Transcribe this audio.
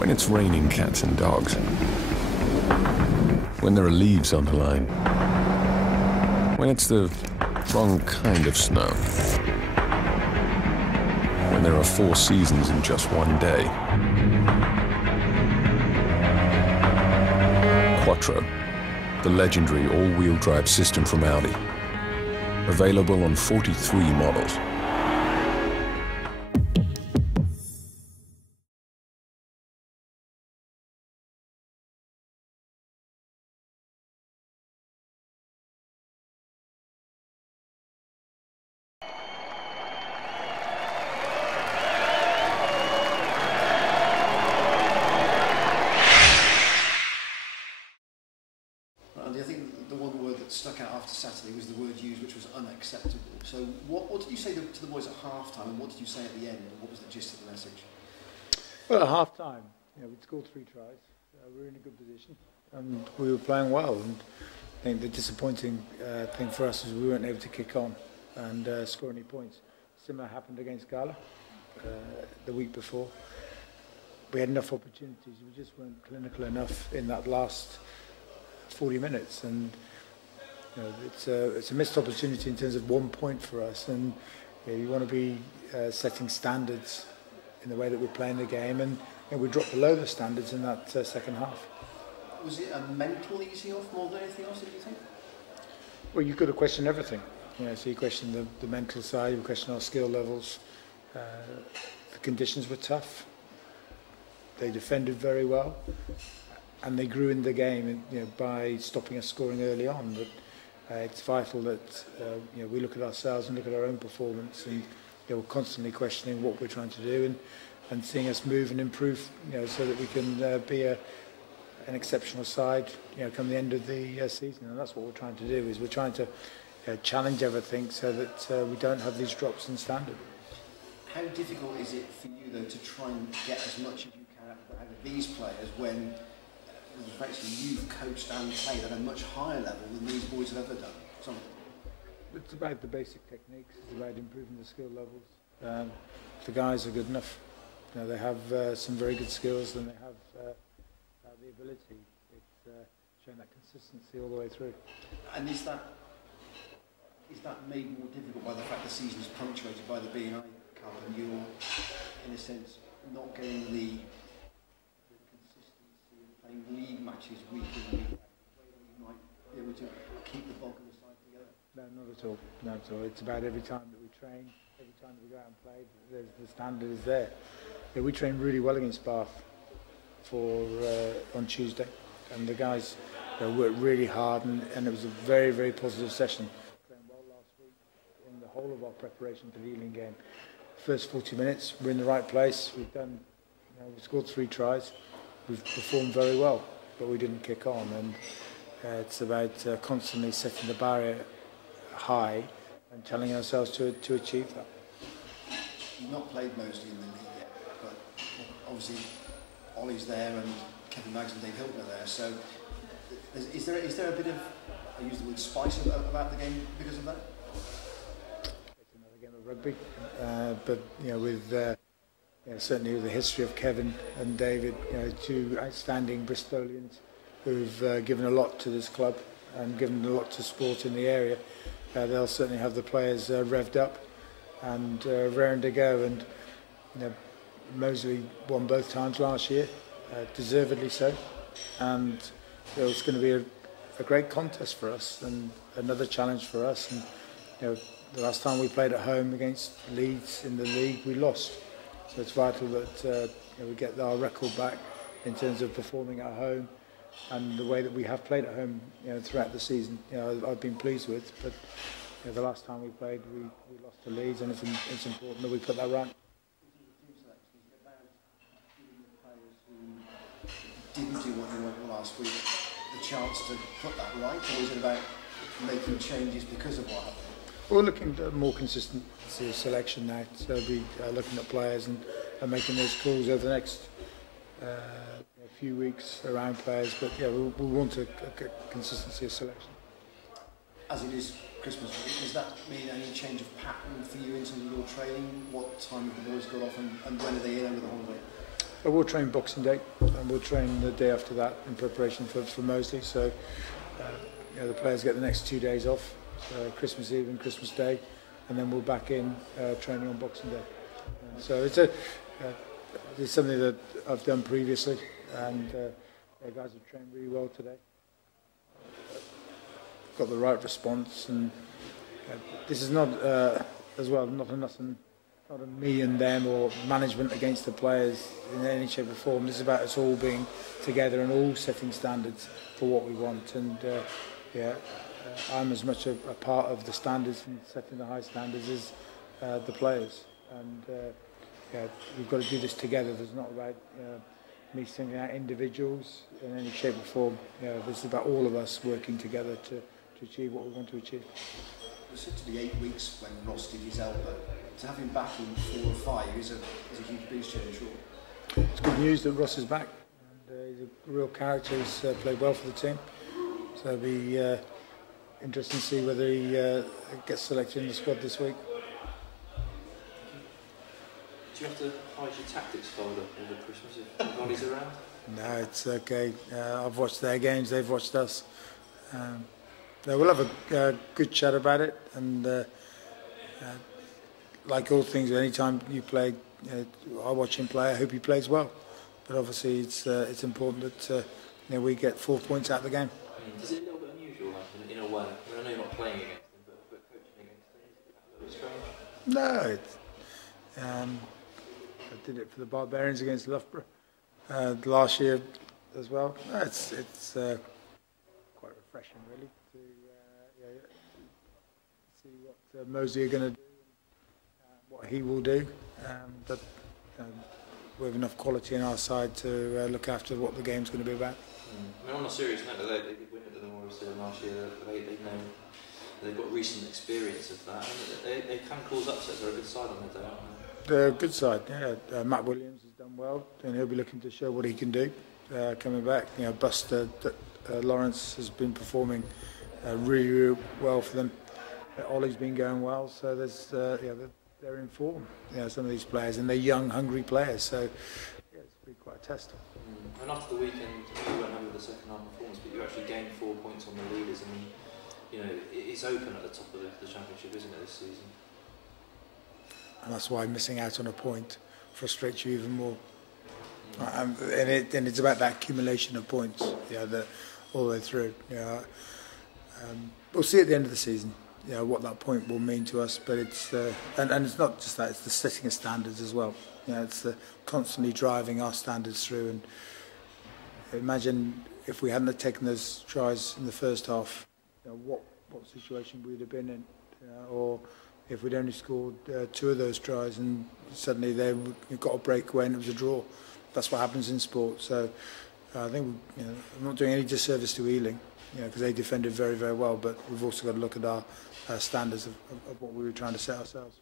When it's raining cats and dogs. When there are leaves on the line. When it's the wrong kind of snow. When there are 4 seasons in just one day. Quattro, the legendary all-wheel drive system from Audi. Available on 43 models. Andy, I think the one word that stuck out after Saturday was the word used, which was unacceptable. So what did you say to the boys at half-time, and what did you say at the end, and what was the gist of the message? Well, at half-time, we'd scored 3 tries. We were in a good position, and we were playing well. And I think the disappointing thing for us is we weren't able to kick on and score any points. Similar happened against Gala the week before. We had enough opportunities, we just weren't clinical enough in that last 40 minutes, and it's a missed opportunity in terms of 1 point for us, and you want to be setting standards in the way that we're playing the game, and we dropped below the standards in that second half. Was it a mental easing off more than anything else, do you think? Well, you've got to question everything. So you question the mental side, you question our skill levels. The conditions were tough. They defended very well. And they grew in the game, by stopping us scoring early on. But it's vital that we look at ourselves and look at our own performance, and we're constantly questioning what we're trying to do, and seeing us move and improve, so that we can be an exceptional side, come the end of the season. And that's what we're trying to do. Is we're trying to challenge everything so that we don't have these drops in standard. How difficult is it for you though to try and get as much as you can out of these players when? Actually, you've coached and played at a much higher level than these boys have ever done. It's about the basic techniques. It's about improving the skill levels. The guys are good enough. They have some very good skills, and they have the ability. It's showing that consistency all the way through. And is that made more difficult by the fact the season is punctuated by the B&I Cup, and you're, in a sense, not getting the league matches week in, week out, you might be able to keep the bulk of the side together? No, not at all. Not at all. It's about every time that we train, every time that we go out and play, the standard is there. We trained really well against Bath on Tuesday, and the guys worked really hard, and it was a very, very positive session. Playing well last week in the whole of our preparation for the Ealing game. First 40 minutes, we're in the right place. We've done, we scored 3 tries. We've performed very well, but we didn't kick on, and it's about constantly setting the barrier high and challenging ourselves to achieve that. You've not played mostly in the league yet, but obviously Ollie's there and Kevin Maggs and Dave Hilton are there, so is there a bit of, I use the word spice about the game because of that? It's another game of rugby, but with certainly with the history of Kevin and David, 2 outstanding Bristolians who've given a lot to this club and given a lot to sport in the area. They'll certainly have the players revved up and raring to go. And Moseley won both times last year, deservedly so. And it's going to be a great contest for us and another challenge for us. And the last time we played at home against Leeds in the league, we lost. So it's vital that we get our record back in terms of performing at home, and the way that we have played at home throughout the season. I've been pleased with, but the last time we played, we lost to Leeds, and it's important that we put that right. Didn't do what you wanted last week, the chance to put that right, or is it about making changes because of what happened? We're looking at more consistency of selection now, so we'll be looking at players and making those calls over the next few weeks around players. But we want a consistency of selection. As it is Christmas week, does that mean any change of pattern for you in terms of your training? What time have the boys got off, and when are they in over the holiday? We'll train Boxing Day, and we'll train the day after that in preparation for Moseley. So the players get the next 2 days off, Christmas Eve and Christmas Day, and then we're back in training on Boxing Day. So it's something that I've done previously, and the guys have trained really well today. Got the right response, and this is not as well not a me and them or management against the players in any shape or form. This is about us all being together and all setting standards for what we want. And I'm as much a part of the standards and setting the high standards as the players. And we've got to do this together. There's not about me singling out individuals in any shape or form. This is about all of us working together to achieve what we want to achieve. It said to be 8 weeks when Ross did his elbow. To have him back in 4 or 5 is a huge boost here, sure. It's good news that Ross is back. And, he's a real character. He's played well for the team. So it'll be interesting to see whether he gets selected in the squad this week. Do you have to hide your tactics folder over Christmas if Ollie's around? No, it's okay. I've watched their games. They've watched us. We'll have a good chat about it, and like all things, anytime you play, I watch him play. I hope he plays well, but obviously it's important that we get 4 points out of the game. Is it a little bit unusual, in a way? I know you're not playing against him, but coaching against him, is it a little bit strange? No, I did it for the Barbarians against Loughborough last year as well. It's quite refreshing, really, to see what Moseley are going to do. What he will do, but we have enough quality on our side to look after what the game's going to be about. I mean, on a serious note, they did win at the Memorial last year. They've got recent experience of that. And they can cause upsets. They're a good side on their day, aren't they? They're a good side, yeah. Matt Williams has done well, and he'll be looking to show what he can do coming back. Buster Lawrence has been performing really, really well for them. Ollie's been going well, so there's they're in form, some of these players, and they're young, hungry players. So it's been quite a test. And after the weekend, you won't have the second half performance, but you actually gained 4 points on the leaders. I mean, it's open at the top of the championship, isn't it, this season? And that's why missing out on a point frustrates you even more. And it's about that accumulation of points, all the way through. We'll see at the end of the season. What that point will mean to us, but it's and it's not just that; it's the setting of standards as well. It's constantly driving our standards through. And imagine if we hadn't taken those tries in the first half, what situation we'd have been in, or if we'd only scored 2 of those tries and suddenly they got a breakaway and it was a draw. That's what happens in sport. So I think I'm not doing any disservice to Ealing, because they defended very, very well, but we've also got to look at our standards of what we were trying to set ourselves.